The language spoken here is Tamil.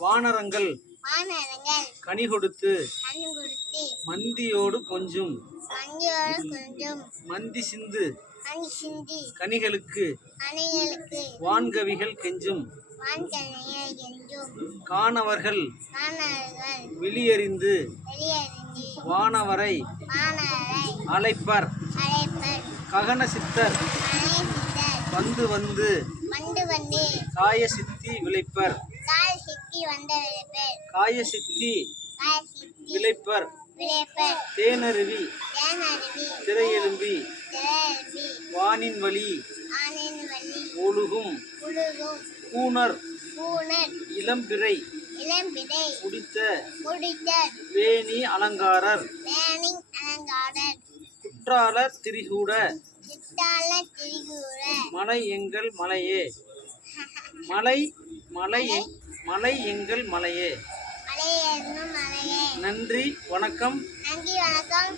வானரங்கள் கனி கொடுத்து மந்தியோடு கொஞ்சும். மந்தி சிந்து கனிகளுக்கு வான்கவிகள் கெஞ்சும். காணவர்கள் வெளியறிந்து வானவரை அழைப்பர். ககன சித்தர் வந்து வந்து காய சித்தி விளைப்பர். கால் சித்தி வந்த விளைப்பர். காய சித்தி விளைப்பர். விளைப்பர். தேனருவி. தேனருவி. திரையெலும்பி. திரையருவி வானின் வழி ஆனின் வள்ளி ஒழுகும். புழுகும் கூனர் பூனர் இளம்பிறை. இளம்பிடை முடித்த முடித்த வேணி அலங்காரர். வேணிங் அலங்காரர். குற்றால திரிகூட. சித்தால திரிகூர மலை எங்கள் மலையே. மலை மலை மலை எங்கள் மலையே. நன்றி வணக்கம். நன்றி வணக்கம்.